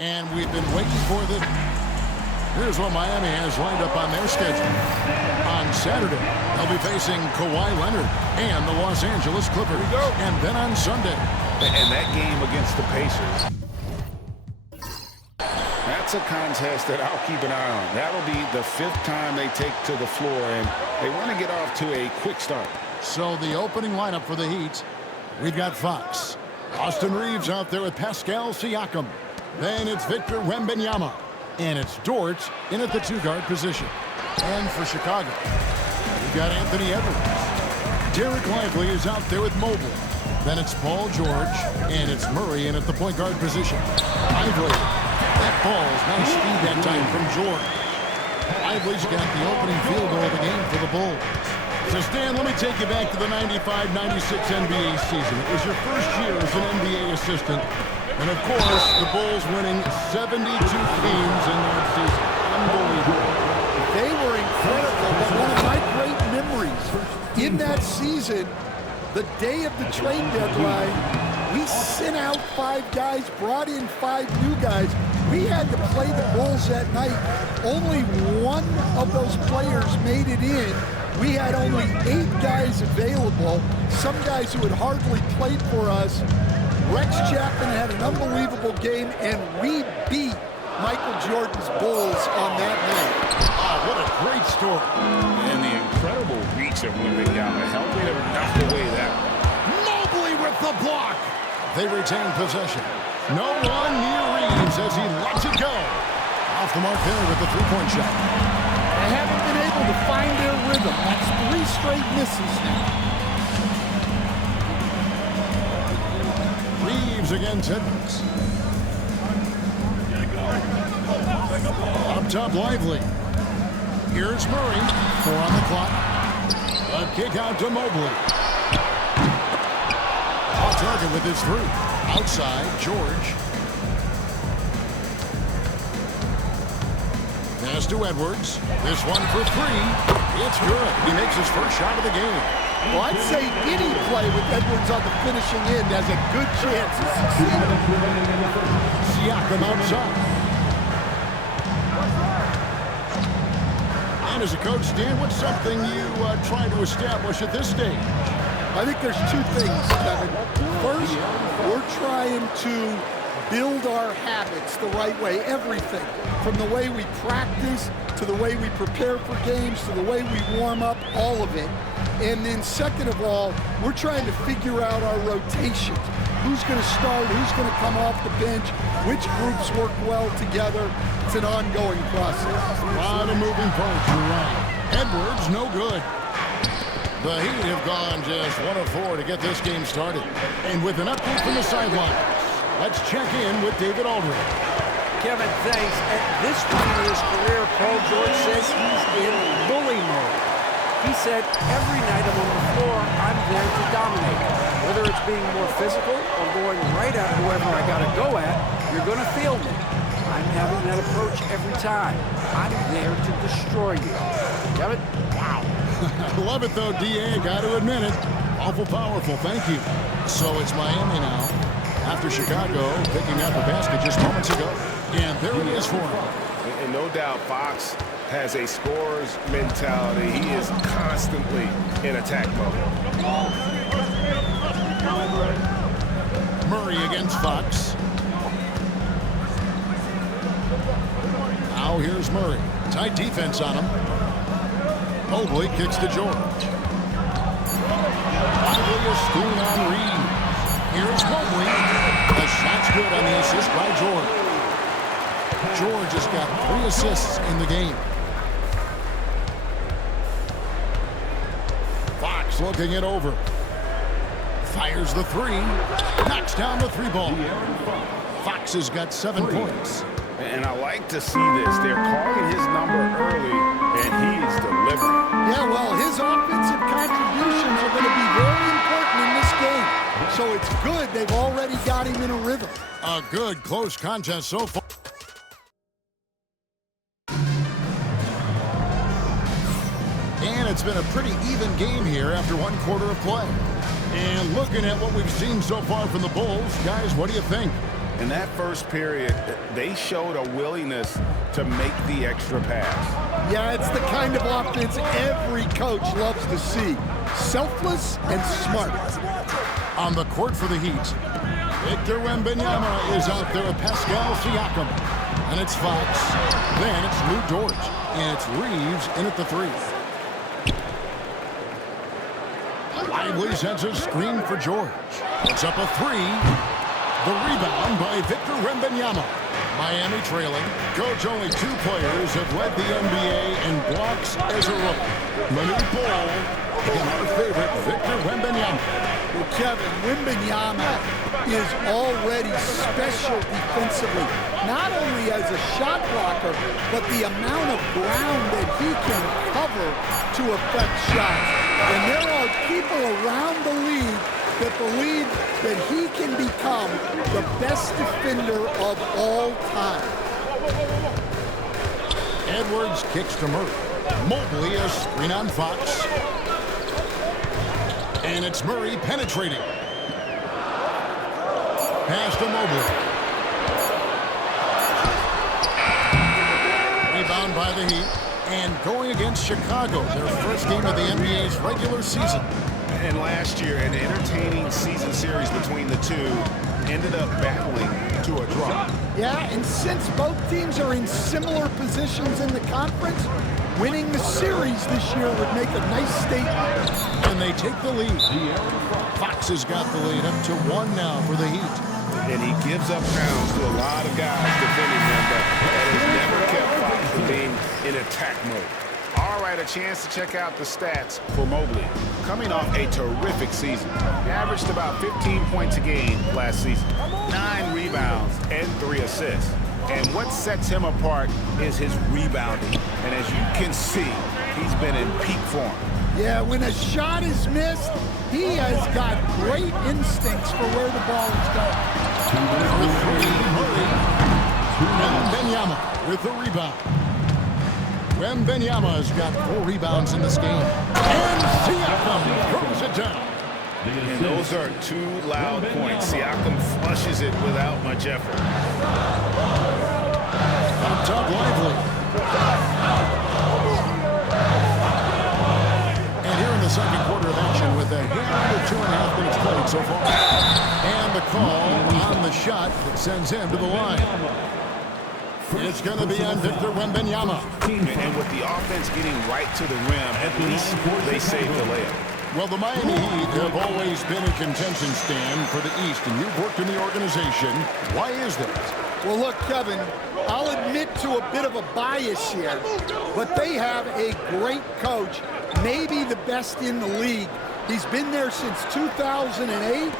And we've been waiting for this. Here's what Miami has lined up on their schedule. On Saturday, they'll be facing Kawhi Leonard and the Los Angeles Clippers. And then on Sunday. And that game against the Pacers. That's a contest that I'll keep an eye on. That'll be the 5th time they take to the floor, and they want to get off to a quick start. So the opening lineup for the Heat, we've got Fox. Austin Reeves out there with Pascal Siakam. Then it's Victor Wembanyama. And it's Dort in at the 2-guard position. And for Chicago, we've got Anthony Edwards. Derek Lively is out there with Moogle. Then it's Paul George. And it's Murray in at the point guard position. Lively. That ball's nice speed that time from George. Lively's got the opening field goal of the game for the Bulls. So, Stan, let me take you back to the 95-96 NBA season. It was your first year as an NBA assistant. And, of course, the Bulls winning 72 games in that season. Unbelievable. They were incredible. But one of my great memories in that season, the day of the trade deadline, we sent out 5 guys, brought in 5 new guys. We had to play the Bulls that night. Only one of those players made it in. We had only 8 guys available, some guys who had hardly played for us. Rex Chapman had an unbelievable game, and we beat Michael Jordan's Bulls on that night. Oh, what a great story. And the incredible reach of Wembanyama helping him knock away that one. Mobley with the block. They retain possession. No one near Reeves as he lets it go. Off the mark there with the 3-point shot. They haven't been able to find their rhythm. That's 3 straight misses now. Reeves against Edwards. Up top, Lively. Here's Murray. 4 on the clock. A kick out to Mobley. Off target with his 3. Outside, George. Pass to Edwards. This one for 3. It's good. He makes his first shot of the game. Well, I'd say any play with Edwards on the finishing end has a good chance of succeeding. Siakam outside. And as a coach, Dan, what's something you try to establish at this stage? I think there's 2 things, Kevin. First, we're trying to build our habits the right way, everything. From the way we practice, to the way we prepare for games, to the way we warm up, all of it. And then second of all, we're trying to figure out our rotations. Who's going to start, who's going to come off the bench, which groups work well together. It's an ongoing process. A lot of moving parts, you're right. Edwards, no good. The Heat have gone just 1 of 4 to get this game started. And with an update from the sidelines, let's check in with David Aldridge. Kevin, thanks. At this point in his career, Paul George says he's in bully mode. He said, every night I'm on the floor, I'm there to dominate. Whether it's being more physical or going right at whoever I got to go at, you're going to feel me. I'm having that approach every time. I'm there to destroy you. Kevin? Wow. I love it, though, D.A. Got to admit it. Awful powerful. Thank you. So it's Miami now. After Chicago picking up a basket just moments ago. And there it is for him. And no doubt Fox has a scorer's mentality. He is constantly in attack mode. Murray against Fox. Now here's Murray. Tight defense on him. Mobley kicks to George. Lively is screen on Reed. Here's Mobley. The shot's good on the assist by George. George has got 3 assists in the game. Fox looking it over. Fires the 3. Knocks down the 3 ball. Fox has got 7 points. And I like to see this. They're calling his number early, and he's delivering. Yeah, well, his offensive contributions are going to be very important in this game. So it's good they've already got him in a rhythm. A good close contest so far. And it's been a pretty even game here after 1 quarter of play. And looking at what we've seen so far from the Bulls, guys, what do you think? In that first period, they showed a willingness to make the extra pass. Yeah, it's the kind of offense every coach loves to see. Selfless and smart. On the court for the Heat, Victor Wembanyama is out there with Pascal Siakam. And it's Fox. Then it's Lou Dort. And it's Reeves in at the 3. Lively sends a screen for George. It's up a 3. The rebound by Victor Wembanyama. Miami trailing. Coach, only 2 players have led the NBA in blocks as a rookie. Manute Bol and our favorite Victor Wembanyama. Well, Kevin, Wembanyama is already special defensively. Not only as a shot blocker, but the amount of ground that he can cover to affect shots. And there are people around the league that believe that he can become the best defender of all time. Edwards kicks to Murray. Mobley a screen on Fox. And it's Murray penetrating. Pass to Mobley. Rebound by the Heat. And going against Chicago, their first game of the NBA's regular season. And last year, an entertaining season series between the two ended up battling to a draw. Yeah, and since both teams are in similar positions in the conference, winning the series this year would make a nice statement. And they take the lead. Fox has got the lead up to 1 now for the Heat. And he gives up pounds to a lot of guys defending him, but that has never kept Fox from being in attack mode. All right, a chance to check out the stats for Mobley. Coming off a terrific season. He averaged about 15 points a game last season. 9 rebounds and 3 assists. And what sets him apart is his rebounding. And as you can see, he's been in peak form. Yeah, when a shot is missed, he has got great instincts for where the ball is going. Wembanyama with the rebound. Wembanyama has got 4 rebounds in this game. And Siakam throws it down. And those are 2 loud points. Siakam flushes it without much effort. Up top, Lively. And here in the second quarter of action with a hit under 2.5 minutes played so far. And the call on the shot that sends him to the line. It's going to be on Victor Wembanyama. And with the offense getting right to the rim, at least they saved the layup. Well, the Miami Heat have always been a contention stand for the East, and you've worked in the organization. Why is that? Well, look, Kevin, I'll admit to a bit of a bias here, but they have a great coach, maybe the best in the league. He's been there since 2008.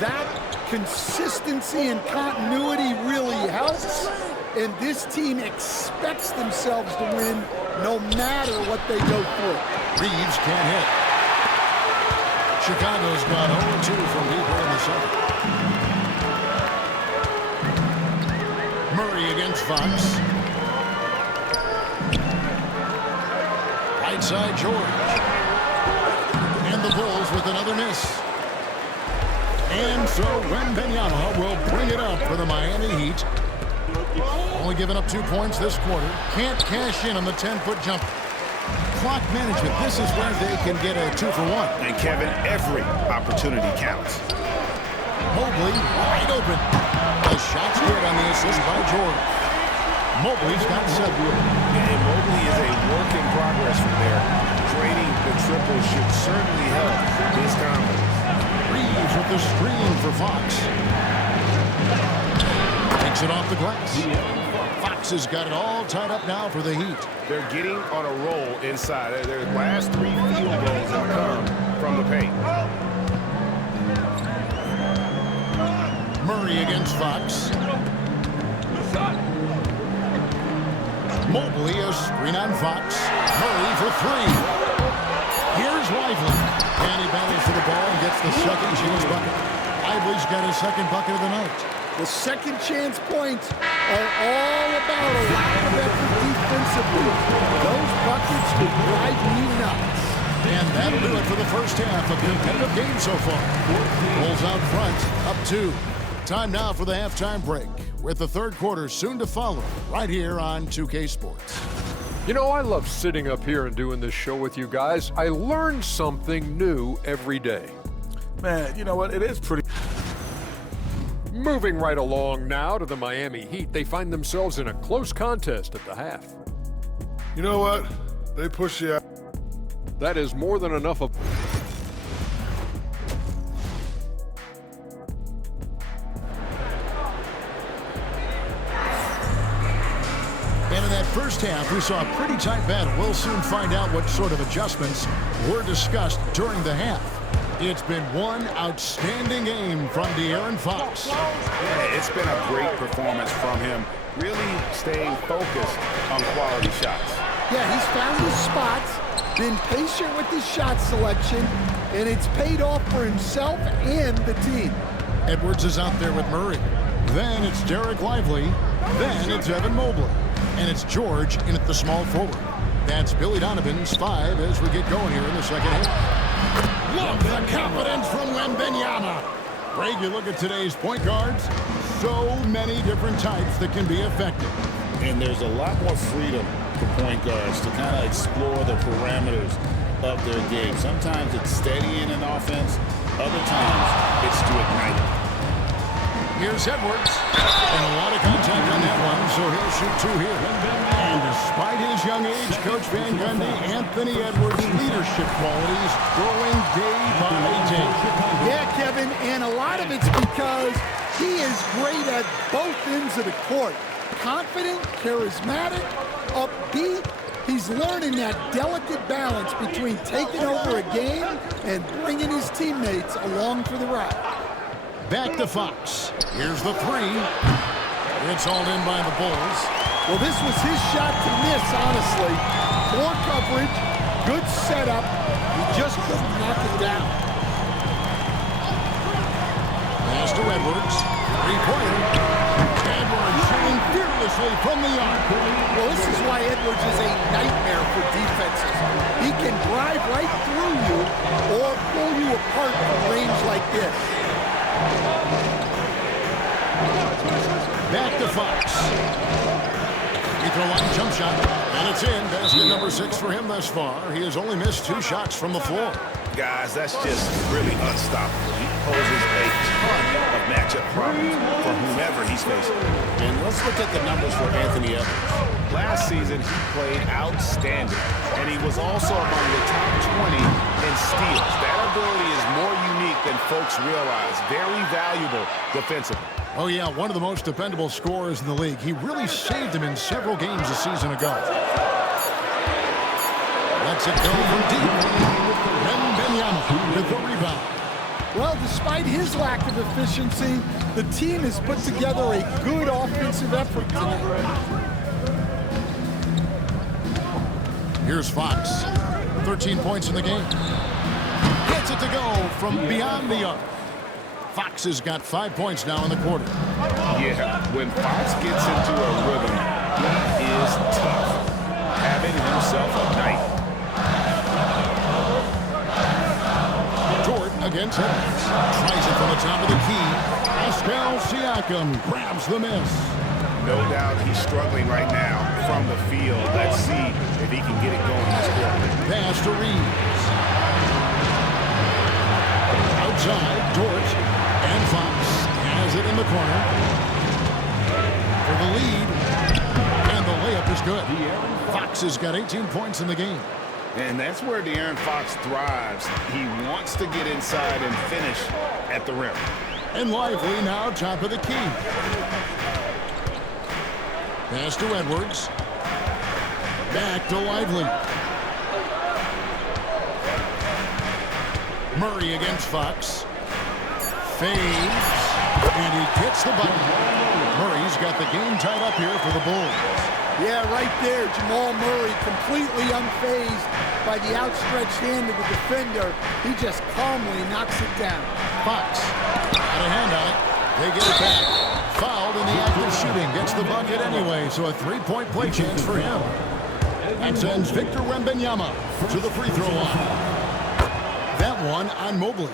That consistency and continuity really helps. And this team expects themselves to win no matter what they go through. Reeves can't hit. Chicago's gone 0-2 from deeper in the second. Murray against Fox. Right side, George. And the Bulls with another miss. And so Wembanyama will bring it up for the Miami Heat. Only giving up 2 points this quarter. Can't cash in on the 10-foot jumper. Clock management. This is where they can get a 2-for-1. And Kevin, every opportunity counts. Mobley wide open. The shot's good on the assist by George. Mobley's got 7. And Mobley is a work in progress from there. Trading the triple should certainly help his confidence. Reeves with the screen for Fox. Takes it off the glass. Fox has got it all tied up now for the Heat. They're getting on a roll inside. Their last 3 field goals have come from the paint. Murray against Fox. Mobley a screen on Fox. Murray for 3. Here's Lively. And he battles for the ball and gets the second chance bucket. Lively's got his second bucket of the night. The second chance points are all about a lack of effort defensively. Those buckets will drive me nuts. And that'll do it for the first half. A competitive game so far. Bulls out front, up 2. Time now for the halftime break, with the third quarter soon to follow, right here on 2K Sports. You know, I love sitting up here and doing this show with you guys. I learn something new every day. Man, you know what? It is pretty. Moving right along now to the Miami Heat, they find themselves in a close contest at the half. You know what? They push you out. That is more than enough of... And in that first half, we saw a pretty tight battle. We'll soon find out what sort of adjustments were discussed during the half. It's been one outstanding game from De'Aaron Fox. Yeah, it's been a great performance from him, really staying focused on quality shots. Yeah, he's found his spots, been patient with his shot selection, and it's paid off for himself and the team. Edwards is out there with Murray. Then it's Derek Lively. Then it's Evan Mobley. And it's George in at the small forward. That's Billy Donovan's 5 as we get going here in the second half. Love the confidence from Wembanyama. Greg, you look at today's point guards, so many different types that can be effective. And there's a lot more freedom for point guards to kind of explore the parameters of their game. Sometimes it's steadying an offense. Other times it's to ignite it. Here's Edwards. And a lot of contact on that one, so he'll shoot 2 here. And despite his young age, Coach Van Gundy, Anthony Edwards' leadership qualities growing day by day. Yeah, Kevin, and a lot of it's because he is great at both ends of the court. Confident, charismatic, upbeat. He's learning that delicate balance between taking over a game and bringing his teammates along for the ride. Back to Fox. Here's the 3. It's hauled in by the Bulls. Well, this was his shot to miss, honestly. Poor coverage, good setup. He just couldn't knock it down. Pass to Edwards. 3-pointer. Edwards shooting fearlessly from the arc. Well, this is why Edwards is a nightmare for defenses. He can drive right through you or pull you apart from range like this. Back to Fox. Free throw line jump shot. And it's in. Basket number 6 for him thus far. He has only missed 2 shots from the floor. Guys, that's just really unstoppable. He poses a ton of matchup problems for whomever he's facing. And let's look at the numbers for Anthony Edwards. Last season, he played outstanding, and he was also among the top 20 in steals. That ability is more unique than folks realize. Very valuable defensively. Oh, yeah, one of the most dependable scorers in the league. He really saved him in several games a season ago. Lets it go from deep. Wembanyama with the rebound. Well, despite his lack of efficiency, the team has put together a good offensive effort tonight. Here's Fox. 13 points in the game. Gets it to go from beyond the arc. Fox has got 5 points now in the quarter. Yeah, when Fox gets into a rhythm, he is tough. Having himself a night. Dort against Edwards. Tries it from the top of the key. Pascal Siakam grabs the miss. No doubt he's struggling right now from the field. Let's see if he can get it going this quarter. Pass to Reeves. Outside, Dort and Fox has it in the corner for the lead, and the layup is good. Fox has got 18 points in the game. And that's where De'Aaron Fox thrives. He wants to get inside and finish at the rim. And Lively now top of the key. Pass to Edwards. Back to Lively. Murray against Fox. Fades. And he gets the button. Murray's got the game tied up here for the Bulls. Yeah, right there, Jamal Murray completely unfazed by the outstretched hand of the defender. He just calmly knocks it down. Fox got a hand on it. They get it back. Fouled in the act of shooting. Gets the bucket anyway, so a 3-point play chance for him. That sends Victor Wembanyama to the free throw line. That one on Mobley.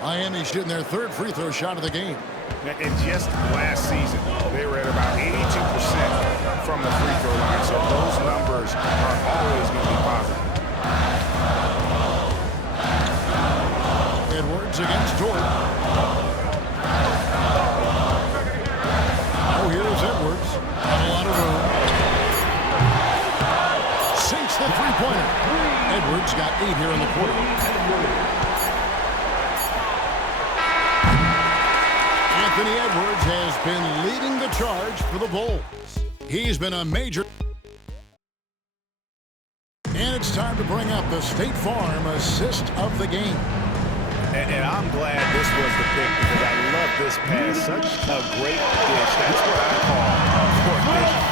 Miami shooting their 3rd free throw shot of the game. And just last season, they were at about 82% from the free throw line, so those numbers are always going to be positive. Edwards against Dort. Oh, here's Edwards. Got a lot of room. Sinks the three-pointer. Edwards got 8 here in the quarter. Anthony Edwards has been leading the charge for the Bulls. He's been a major... And it's time to bring up the State Farm assist of the game. And I'm glad this was the pick because I love this pass. Such a great dish. That's what I call coordination.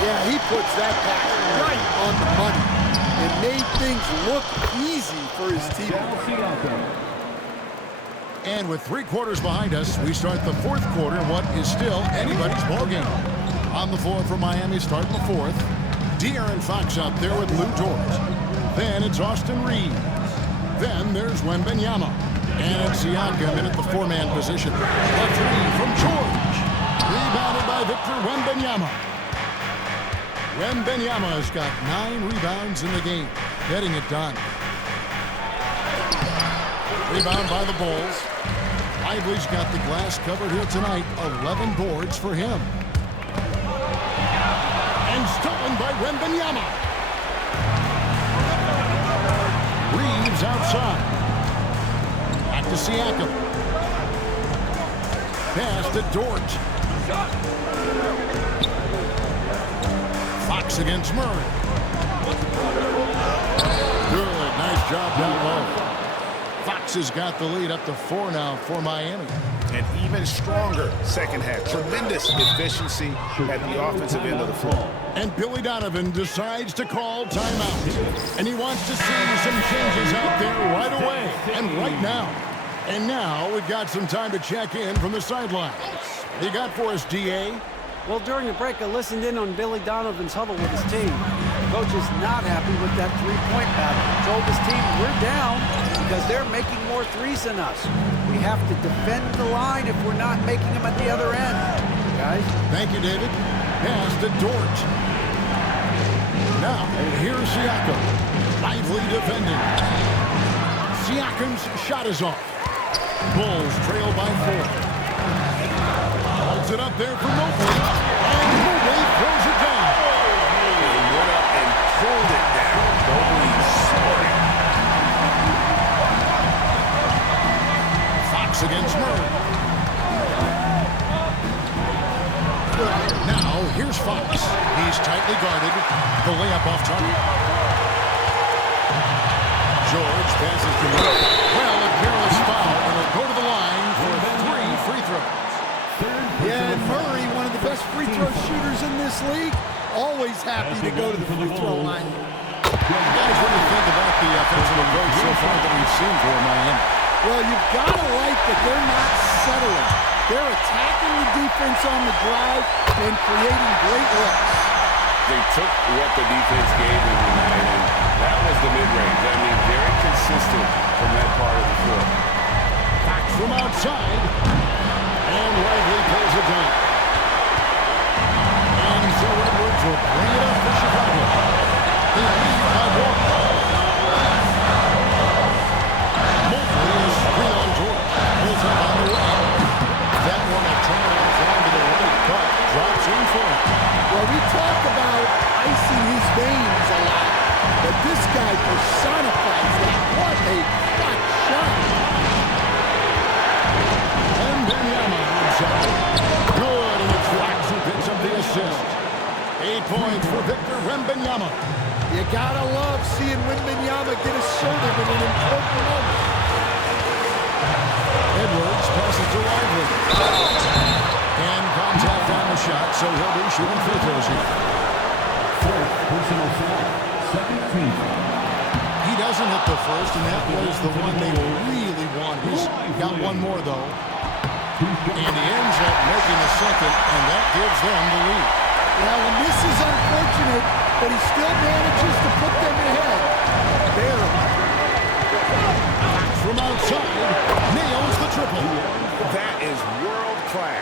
Yeah, he puts that pass right on the money. It made things look easy for his team. And with 3 quarters behind us, we start the 4th quarter in what is still anybody's ballgame. On the floor for Miami, starting the 4th. De'Aaron Fox out there with Lou Dort. Then it's Austin Reeves. Then there's Wembanyama. And it's Siakam in at the 4-man position. A 3 from George. Rebounded by Victor Wembanyama. Wembanyama's got 9 rebounds in the game, getting it done. Rebound by the Bulls. Lively's got the glass covered here tonight. 11 boards for him. And stolen by Wembanyama. Reeves outside. Back to Siakam. Pass to Dort. Fox against Murray. Good. Nice job down low. Fox has got the lead up to 4 now for Miami. And even stronger second half. Tremendous efficiency at the offensive end of the floor. And Billy Donovan decides to call timeout. And he wants to see some changes out there right away and right now. And now we've got some time to check in from the sidelines. What do you got for us, D.A.? Well, during the break, I listened in on Billy Donovan's huddle with his team. Coach is not happy with that three-point battle. Told his team, we're down because they're making more threes than us. We have to defend the line if we're not making them at the other end. Guys? Thank you, David. Pass to Dort. Now, here's Siakam. Lively defending. Siakam's shot is off. Bulls trail by 4. Holds it up there for Moogle. And Moogle throws it down. He went up and pulled it down. Mobley smart. Fox against Murray. Now, here's Fox. He's tightly guarded. The layup off target. George passes to Murray. Well, a careless foul, and he'll go to the line for 3 free throws. Yeah, and Murray, one of the best free throw shooters in this league, always happy to go to the free throw line. Guys, what do you think about the offensive approach so far that we've seen for Miami? Well, you've got to like that they're not settling. They're attacking the defense on the drive and creating great looks. They took what the defense gave them tonight, and that was the mid-range. I mean, very consistent from that part of the floor. Fox from outside. And Lively pulls it down. And so Edwards will bring it up for Chicago. They lead by 1. Moogle is screen on George. Pulls up on the way. That one a turnover down to the right, but drops in for it. Well, we talk about icing his veins a lot, but this guy personifies that. What a clutch shot. Wembanyama inside. Good, and it's Fox who picks up the assist. 8 points for Victor Wembanyama. You gotta love seeing Wembanyama get assertive in an important moment. Edwards passes to Lively. And contact on the shot, so he'll be shooting free throws here. Fourth personal foul, 17. He doesn't hit the first, and that was the one they really wanted. He's got one more, though. And he ends up making the second, and that gives them the lead. Well, and this is unfortunate, but he still manages to put them ahead. Barely. From outside, nails the triple. That is world class.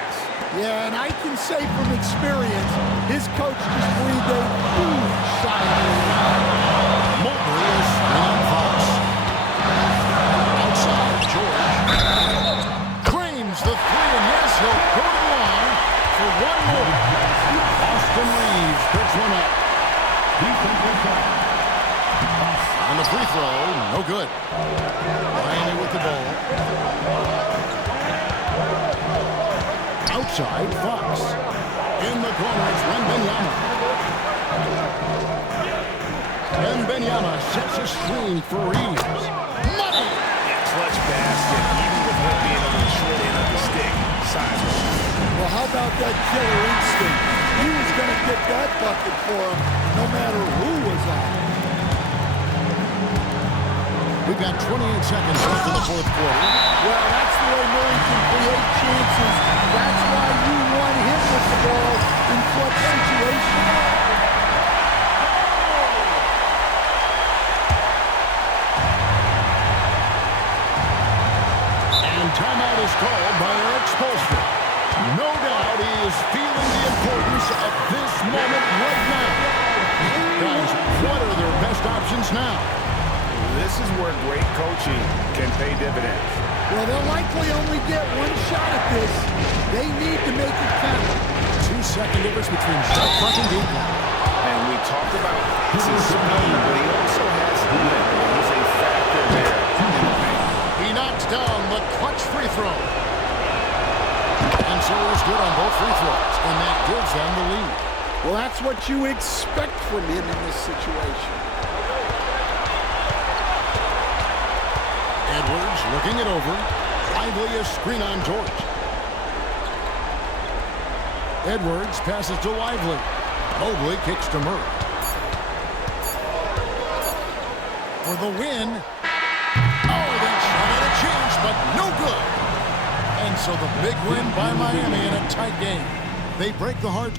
say from experience, his coach just breathed a huge sigh of relief. Moogle is on Fox. Outside, George. Claims the three, and yes, he'll go to the line for one more. Austin Reeves picks one up. On the free throw, no good. Miami with the ball. Outside, Fox. In the corner, it's Wembanyama. Wembanyama sets a screen for Reeves. Money! Clutch basket, even with him being on the short end of the stick. Size. Well, how about that killer instinct? He was going to get that bucket for him, no matter who was on. We've got 28 seconds left in the fourth quarter. Well, that's the way Murray can create chances. That's why you want him with the ball in clutch situations. And timeout is called by Eric Spoelstra. No doubt he is feeling the importance of this moment right now. Guys, what are their best options now? This is where great coaching can pay dividends. Well, they'll likely only get one shot at this. They need to make it count. 2-second difference between shot clock and game clock. And we talked about his speed, but he also has length. He's a factor there in the paint. He knocks down the clutch free throw. And so he's good on both free throws, and that gives them the lead. Well, that's what you expect from him in this situation. Edwards looking it over. Lively a screen on George. Edwards passes to Lively. Mobley kicks to Murray. For the win. Oh, they tried at a chance, but no good. And so the big win by Miami in a tight game. They break the heart.